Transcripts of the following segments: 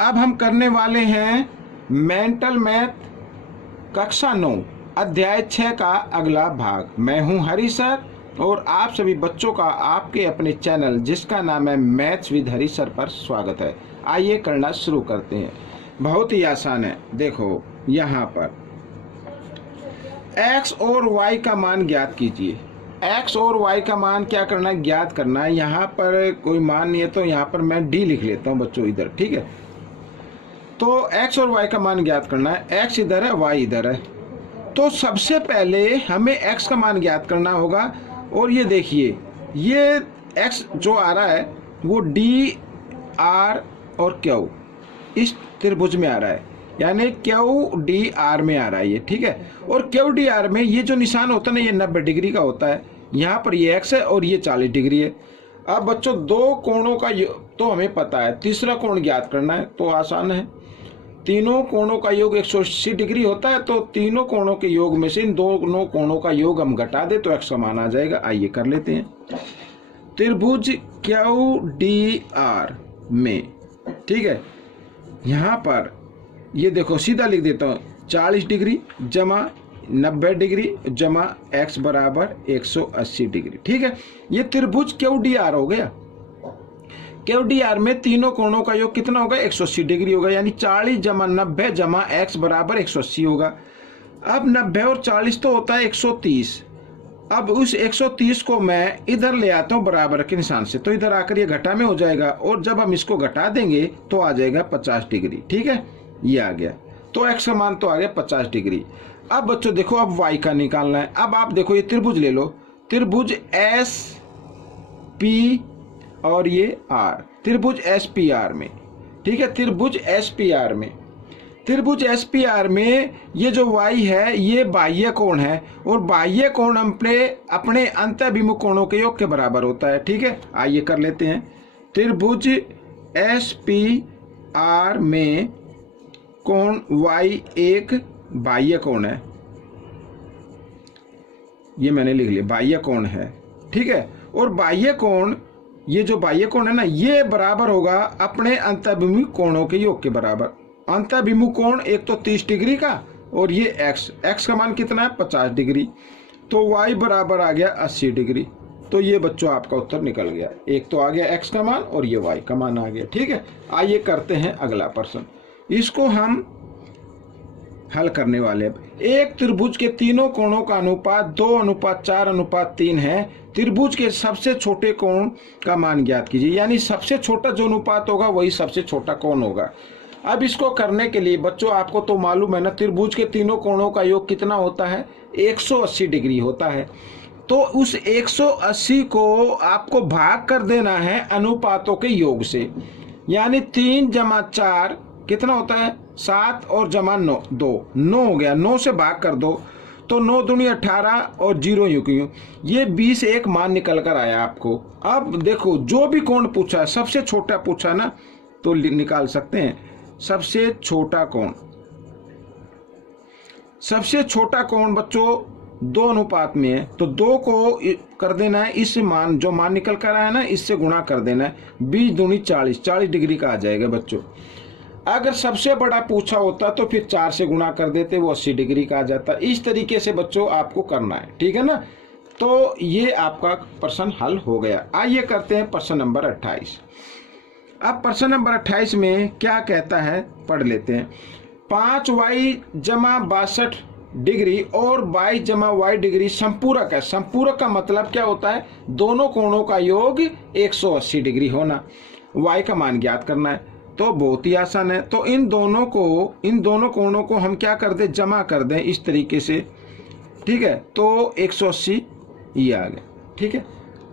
अब हम करने वाले हैं मेंटल मैथ कक्षा 9 अध्याय 6 का अगला भाग। मैं हूं हरी सर और आप सभी बच्चों का आपके अपने चैनल जिसका नाम है मैथ्स विद हरी सर पर स्वागत है। आइए करना शुरू करते हैं। बहुत ही आसान है। देखो यहाँ पर x और y का मान ज्ञात कीजिए। x और y का मान क्या करना है, ज्ञात करना है। यहाँ पर कोई मान नहीं है तो यहाँ पर मैं d लिख लेता हूँ बच्चों इधर, ठीक है। तो x और y का मान ज्ञात करना है। x इधर है, y इधर है। तो सबसे पहले हमें x का मान ज्ञात करना होगा। और ये देखिए, ये x जो आ रहा है वो d r और q इस त्रिभुज में आ रहा है, यानी क्यू डी आर में आ रहा है ये, ठीक है। और क्यू डी आर में ये जो निशान होता है ना, ये 90 डिग्री का होता है। यहाँ पर ये x है और ये 40 डिग्री है। अब बच्चों दो कोणों का तो हमें पता है, तीसरा कोण ज्ञात करना है तो आसान है। तीनों कोणों का योग 180 डिग्री होता है, तो तीनों कोणों के योग में से इन दोनों कोणों का योग हम घटा दे तो x का मान आ जाएगा। आइए कर लेते हैं। त्रिभुज क्यू डी आर में, ठीक है, यहाँ पर ये देखो सीधा लिख देता हूँ, 40 डिग्री जमा 90 डिग्री जमा x बराबर 180 डिग्री, ठीक है। ये त्रिभुज क्यू डी आर हो गया। क्यू डी आर में तीनों कोणों का योग कितना होगा, 180 डिग्री होगा, यानी 40 जमा 90 जमा x बराबर 180 होगा। अब 90 और 40 तो होता है 130। अब उस 130 को मैं इधर ले आता हूँ बराबर के निशान से, तो इधर आकर ये घटा में हो जाएगा और जब हम इसको घटा देंगे तो आ जाएगा 50 डिग्री, ठीक है। ये आ गया, तो x का मान तो आ गया 50 डिग्री। अब बच्चों देखो, अब y का निकालना है। अब आप देखो ये त्रिभुज ले लो, त्रिभुज एस पी और ये आर, त्रिभुज एस पी आर में, ठीक है। त्रिभुज एस पी आर में, त्रिभुज एस पी आर में ये जो y है ये बाह्य कोण है और बाह्य कोण अपने अंतःभिमुख कोणों के योग के बराबर होता है, ठीक है। आइए कर लेते हैं। त्रिभुज एस पी आर में कोण y एक बाह्य कोण है, ये मैंने लिख लिया, बाह्य कोण है, ठीक है। और बाह्य कोण, ये जो बाह्य कोण है ना, ये बराबर होगा अपने अंतःभिमुख कोणों के योग के बराबर। अंतःभिमुख कोण एक तो 30 डिग्री का और ये x का मान कितना है, 50 डिग्री, तो y बराबर आ गया 80 डिग्री। तो ये बच्चों आपका उत्तर निकल गया। एक तो आ गया x का मान और ये y का मान आ गया, ठीक है। आइए करते हैं अगला प्रश्न। इसको हम हल करने वाले हैं। एक त्रिभुज के तीनों कोणों का अनुपात 2:4:3 है। त्रिभुज के सबसे छोटे कोण का मान ज्ञात कीजिए, यानी सबसे छोटा जो अनुपात होगा वही सबसे छोटा कोण होगा। अब इसको करने के लिए बच्चों आपको तो मालूम है ना, त्रिभुज के तीनों कोणों का योग कितना होता है, 180 डिग्री होता है। तो उस 180 को आपको भाग कर देना है अनुपातों के योग से, यानी 3 जमा 4 कितना होता है, 7 और जमा 9 हो गया। 9 से भाग कर दो तो 9 दूनी 18 और 0 यूं क्यों, ये 20 एक मान निकल कर आया आपको। अब देखो जो भी कोण पूछा, सबसे छोटा पूछा ना, तो निकाल सकते हैं सबसे छोटा कोण। सबसे छोटा कोण बच्चों 2 अनुपात में है, तो 2 को कर देना है, इस मान जो मान निकल कर आया ना इससे गुणा कर देना है। 20 दूनी 40, 40 डिग्री का आ जाएगा बच्चों। अगर सबसे बड़ा पूछा होता तो फिर 4 से गुणा कर देते, वो 80 डिग्री का आ जाता। इस तरीके से बच्चों आपको करना है, ठीक है ना। तो ये आपका प्रश्न हल हो गया। आइए करते हैं प्रश्न नंबर 28। अब प्रश्न नंबर 28 में क्या कहता है पढ़ लेते हैं। 5y जमा 62 डिग्री और y जमा y डिग्री संपूरक है। संपूरक का मतलब क्या होता है, दोनों कोणों का योग 180 डिग्री होना। y का मान ज्ञात करना है, तो बहुत ही आसान है। तो इन दोनों कोणों को हम क्या कर दें, जमा कर दें इस तरीके से, ठीक है। तो 180 ये आ गया, ठीक है।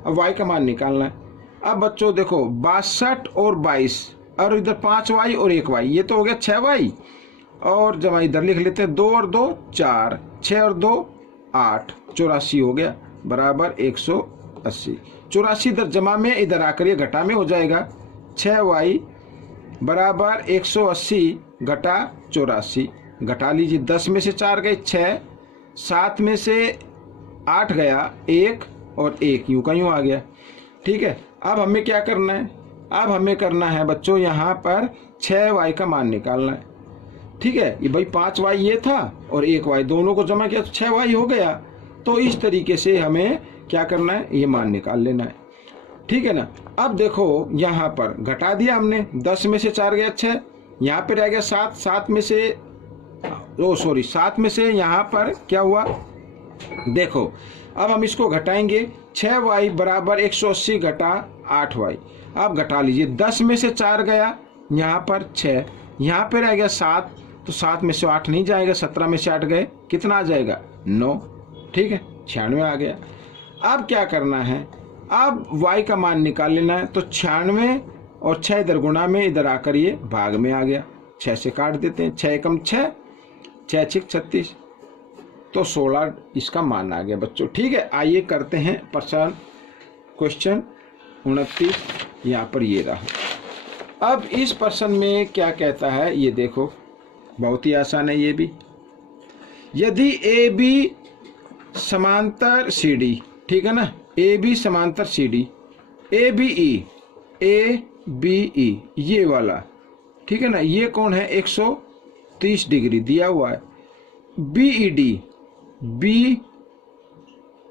अब y का मान निकालना है। अब बच्चों देखो 62 और 22 और इधर 5y और 1y, ये तो हो गया 6y, और जमा इधर लिख लेते हैं 2 और 2 4, 6 और 2 8, 84 हो गया बराबर 180। 84 इधर जमा में, इधर आकर ये घटा में हो जाएगा। 6y बराबर 180 घटा 84, घटा लीजिए, 10 में से 4 गए 6, 7 में से 8 गया 1 और 1 यूं का यूं आ गया, ठीक है। अब हमें क्या करना है, अब हमें करना है बच्चों यहाँ पर 6y का मान निकालना है। ठीक है, ये भाई 5y ये था और 1y, दोनों को जमा किया तो 6y हो गया। तो इस तरीके से हमें क्या करना है, ये मान निकाल लेना है। ठीक है ना। अब देखो यहाँ पर घटा दिया हमने, 10 में से 4 गया 6, यहाँ पे रह गया 7, 7 में से यहाँ पर क्या हुआ, देखो अब हम इसको घटाएंगे। 6y बराबर 180 घटा 8y। अब घटा लीजिए, 10 में से 4 गया, यहाँ पर 6, यहाँ पे रह गया 7, तो 7 में से 8 नहीं जाएगा, 17 में से 8 गए, कितना आ जाएगा 9। ठीक है, 96 आ गया। अब क्या करना है, अब y का मान निकाल लेना है। तो 96 और 6 इधर गुणा में, इधर आकर ये भाग में आ गया, 6 से काट देते हैं, 6 एकम 6, 6 छिक 36, तो 16 इसका मान आ गया बच्चों। ठीक है, आइए करते हैं प्रश्न क्वेश्चन 29, यहाँ पर ये रहा। अब इस प्रश्न में क्या कहता है ये देखो, बहुत ही आसान है ये भी। यदि ए बी समांतर सी डी, ठीक है ना, ए बी समांतर C D, A B E ये वाला, ठीक है ना, ये कौन है 130 डिग्री दिया हुआ है। बी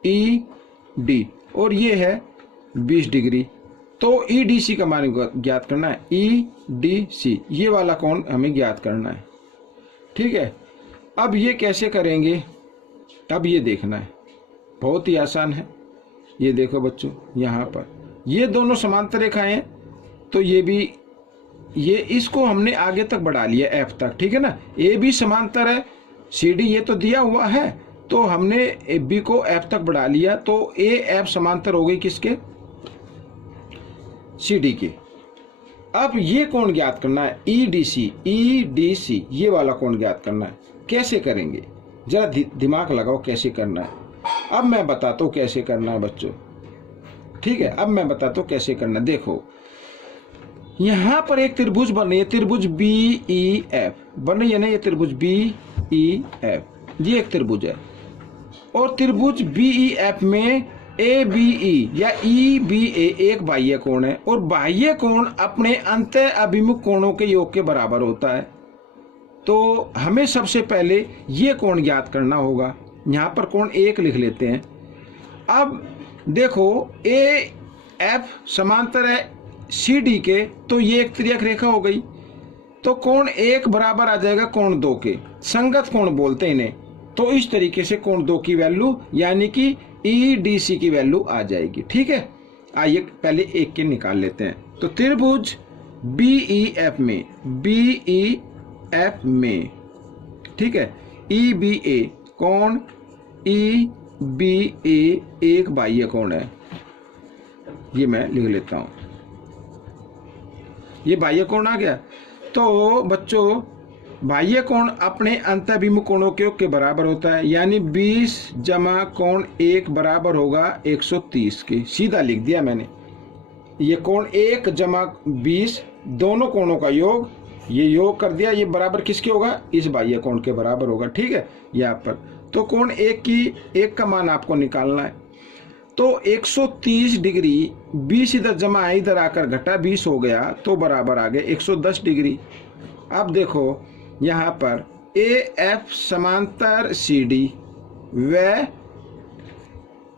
ई डी और ये है 20 डिग्री। तो ई डी सी का मान ज्ञात करना है, ई डी सी ये वाला कौन हमें ज्ञात करना है। ठीक है, अब ये कैसे करेंगे, अब ये देखना है, बहुत ही आसान है। ये देखो बच्चों, यहाँ पर ये दोनों समांतर रेखाएं हैं, तो ये भी, ये इसको हमने आगे तक बढ़ा लिया एफ तक। ठीक है ना, ए बी समांतर है सी डी, ये तो दिया हुआ है, तो हमने ए बी को एफ तक बढ़ा लिया, तो ए एफ समांतर हो गई किसके, सी डी के। अब ये कौन ज्ञात करना है, ई डी सी ये वाला कौन ज्ञात करना है। कैसे करेंगे, जरा दिमाग लगाओ कैसे करना है। अब मैं बताता हूँ कैसे करना है बच्चों। ठीक है, अब मैं बताता हूँ कैसे करना है। देखो यहाँ पर एक त्रिभुज बन रही है, त्रिभुज बी ई एफ बन रही है ना, ये त्रिभुज बी ई एफ, ये एक त्रिभुज है। और त्रिभुज बी ई एफ में ए बी ई या ई बी ए एक बाह्य कोण है, और बाह्य कोण अपने अंत अभिमुख कोणों के योग के बराबर होता है। तो हमें सबसे पहले ये कोण ज्ञात करना होगा। यहाँ पर कोण 1 लिख लेते हैं। अब देखो ए एफ समांतर है सी डी के, तो ये एक त्रियक रेखा हो गई, तो कोण 1 बराबर आ जाएगा कोण 2 के, संगत कोण बोलते हैं इन्हें। तो इस तरीके से कोण 2 की वैल्यू यानी कि ई डी सी की वैल्यू आ जाएगी। ठीक है, आइए पहले एक के निकाल लेते हैं। तो त्रिभुज बी ई एफ में, ठीक है, ई बी ए कोण ई बी ए एक बाह्य कोण है, ये मैं लिख लेता हूं, ये बाह्य कोण आ गया। तो बच्चों बाह्य कोण अपने अंतःभिमुख कोणों के बराबर होता है, यानी 20 जमा कोण 1 बराबर होगा 130 के, सीधा लिख दिया मैंने। ये कोण 1 जमा 20 दोनों कोणों का योग, ये योग कर दिया, ये बराबर किसके होगा, इस बाह्य कोण के बराबर होगा। ठीक है, यहाँ पर तो कोण 1 का मान आपको निकालना है। तो 130 डिग्री 20 इधर जमा है, इधर आकर घटा 20 हो गया, तो बराबर आ गए 110 डिग्री। अब देखो यहाँ पर ए एफ समांतर सी डी व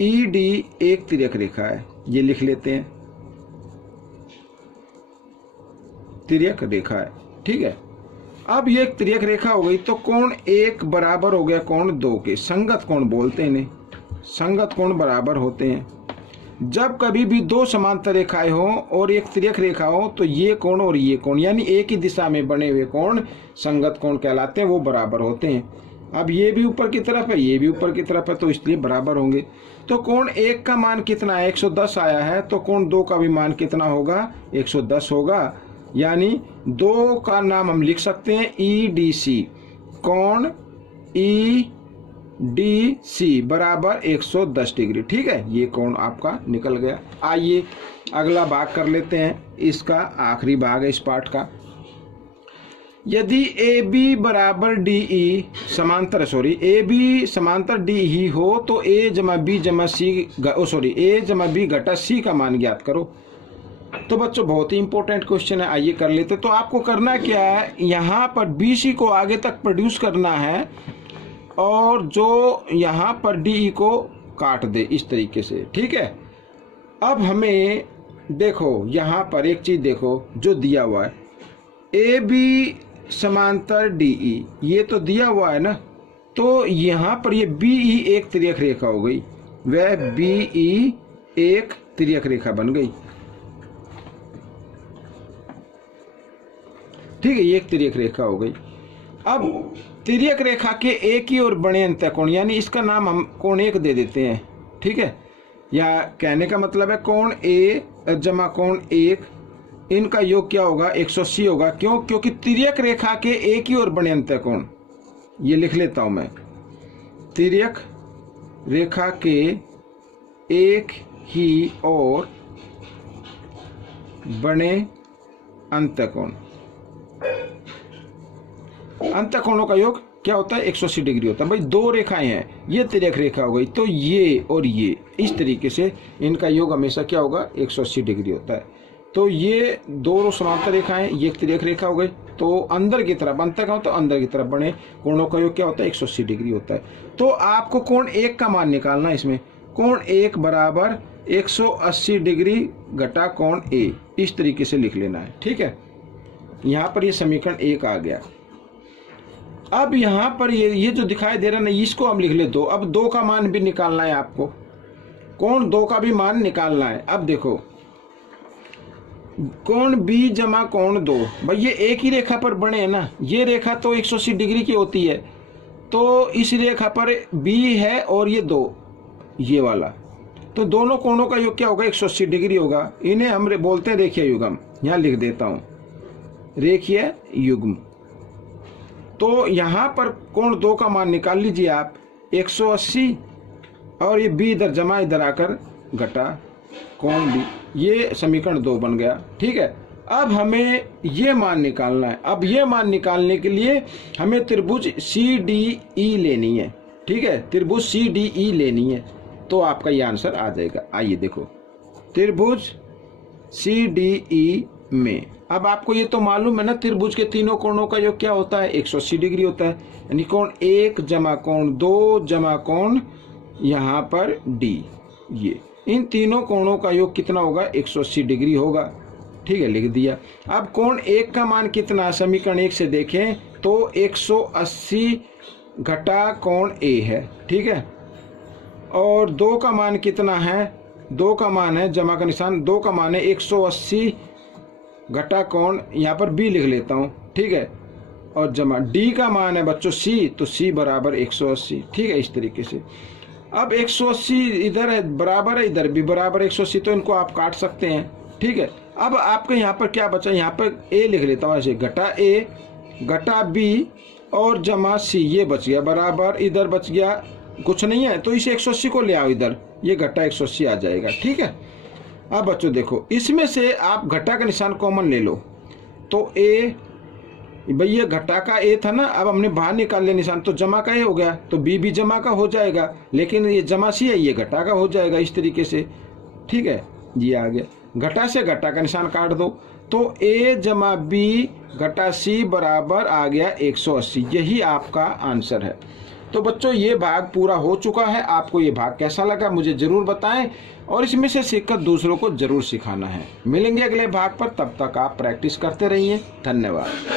ई डी एक तिर्यक रेखा है, ये लिख लेते हैं, तिर्यक रेखा है। ठीक है, अब ये एक तिर्यक रेखा हो गई, तो कोण 1 बराबर हो गया कोण 2 के, संगत कोण बोलते हैं इन्हें, संगत कोण बराबर होते हैं। जब कभी भी 2 समांतर रेखाएं हो और एक तिर्यक रेखा हो, तो ये कोण और ये कोण यानी एक ही दिशा में बने हुए कोण संगत कोण कहलाते हैं, वो बराबर होते हैं। अब ये भी ऊपर की तरफ है, ये भी ऊपर की तरफ है, तो इसलिए बराबर होंगे। तो कोण 1 का मान कितना है, 110 आया है, तो कोण 2 का भी मान कितना होगा, 110 होगा। यानी 2 का नाम हम लिख सकते हैं ई डी सी, कोण ई डी सी बराबर 110 डिग्री। ठीक है, ये कोण आपका निकल गया। आइए अगला भाग कर लेते हैं, इसका आखिरी भाग है इस पाठ का। यदि ए बी बराबर डी ई समांतर, ए बी समांतर डी ही हो, तो ए जमा बी जमा सी ए जमा बी घटा सी का मान ज्ञात करो। तो बच्चों बहुत ही इंपॉर्टेंट क्वेश्चन है, आइए कर लेते। तो आपको करना क्या है, यहाँ पर BC को आगे तक प्रोड्यूस करना है और जो यहाँ पर DE को काट दे इस तरीके से, ठीक है। अब हमें देखो यहाँ पर एक चीज देखो जो दिया हुआ है, AB समांतर DE, ये तो दिया हुआ है ना। तो यहाँ पर ये BE एक तिर्यक रेखा हो गई, वह BE एक तिर्यक रेखा बन गई, ठीक है, ये एक तिर्यक रेखा हो गई। अब तिर्यक रेखा के एक ही और बड़े अंतःकोण, यानी इसका नाम हम कोण 1 दे देते हैं, ठीक है। या कहने का मतलब है कोण A जमा कोण 1, इनका योग क्या होगा, 180 होगा। क्यों? क्योंकि तिर्यक रेखा के एक ही और बड़े अंतःकोण, ये लिख लेता हूं मैं, तिर्यक रेखा के एक ही और बड़े अंतःकोण, अंतःकोणों का योग क्या होता है, 180 डिग्री होता है। भाई दो रेखाएं हैं, ये तिर्यक रेखा हो गई, तो ये और ये इस तरीके से इनका योग हमेशा क्या होगा, 180 डिग्री होता है। तो ये दो समांतर रेखाएं, ये एक तिर्यक रेखा हो गई, तो अंदर की तरफ अंतःकोण, तो अंदर की तरफ बने कोणों का योग क्या होता है, 180 डिग्री होता है। तो आपको कोण 1 का मान निकालना है। इसमें कोण 1 बराबर 180 डिग्री घटा कोण A, इस तरीके से लिख लेना है, ठीक है। यहाँ पर ये समीकरण 1 आ गया। अब यहाँ पर ये जो दिखाई दे रहा है ना, इसको हम लिख ले 2। अब 2 का मान भी निकालना है आपको, कोण 2 का भी मान निकालना है। अब देखो कोण B जमा कोण 2, भाई ये एक ही रेखा पर बने हैं ना, ये रेखा तो 180 डिग्री की होती है, तो इस रेखा पर B है और ये 2, ये वाला, तो दोनों कोणों का योग क्या होगा, 180 डिग्री होगा। इन्हें हम बोलते हैं रेखीय युग्म, यहाँ लिख देता हूँ रेखीय युग्म। तो यहाँ पर कोण 2 का मान निकाल लीजिए आप, 180, और ये B इधर जमा इधर आकर घटा कोण B, ये समीकरण 2 बन गया, ठीक है। अब हमें ये मान निकालना है। अब ये मान निकालने के लिए हमें त्रिभुज CDE लेनी है, ठीक है, त्रिभुज CDE लेनी है, तो आपका ये आंसर आ जाएगा। आइए देखो, त्रिभुज CDE में अब आपको ये तो मालूम है ना, त्रिभुज के तीनों कोणों का योग क्या होता है, 180 डिग्री होता है। यानी कोण 1 जमा कोण 2 जमा कोण यहाँ पर D, ये इन तीनों कोणों का योग कितना होगा, 180 डिग्री होगा, ठीक है, लिख दिया। अब कोण 1 का मान कितना, समीकरण 1 से देखें तो 180 घटा कोण A है, ठीक है। और 2 का मान कितना है, 2 का मान है, जमा का निशान, 2 का मान है 180 घटा कोण, यहाँ पर B लिख लेता हूँ, ठीक है, और जमा D का मान है बच्चों C, तो C बराबर 180, ठीक है, इस तरीके से। अब 180 इधर है बराबर है, इधर भी बराबर 180, तो इनको आप काट सकते हैं, ठीक है। अब आपके यहाँ पर क्या बचा, यहाँ पर A लिख लेता हूँ ऐसे, घटा A घटा B और जमा C, ये बच गया बराबर, इधर बच गया कुछ नहीं है, तो इसे 180 को ले आओ इधर, ये घटा 180 आ जाएगा, ठीक है। अब बच्चों देखो, इसमें से आप घटा का निशान कॉमन ले लो, तो A, भाई ये घटा का A था ना, अब हमने बाहर निकाल लिया निशान, तो जमा का A हो गया, तो B भी जमा का हो जाएगा, लेकिन ये जमा C है, ये घटा का हो जाएगा, इस तरीके से, ठीक है, ये आ गया। घटा से घटा का निशान काट दो, तो A जमा B घटा C बराबर आ गया 180, यही आपका आंसर है। तो बच्चों ये भाग पूरा हो चुका है। आपको ये भाग कैसा लगा मुझे जरूर बताएं, और इसमें से सीखकर दूसरों को जरूर सिखाना है। मिलेंगे अगले भाग पर, तब तक आप प्रैक्टिस करते रहिए। धन्यवाद।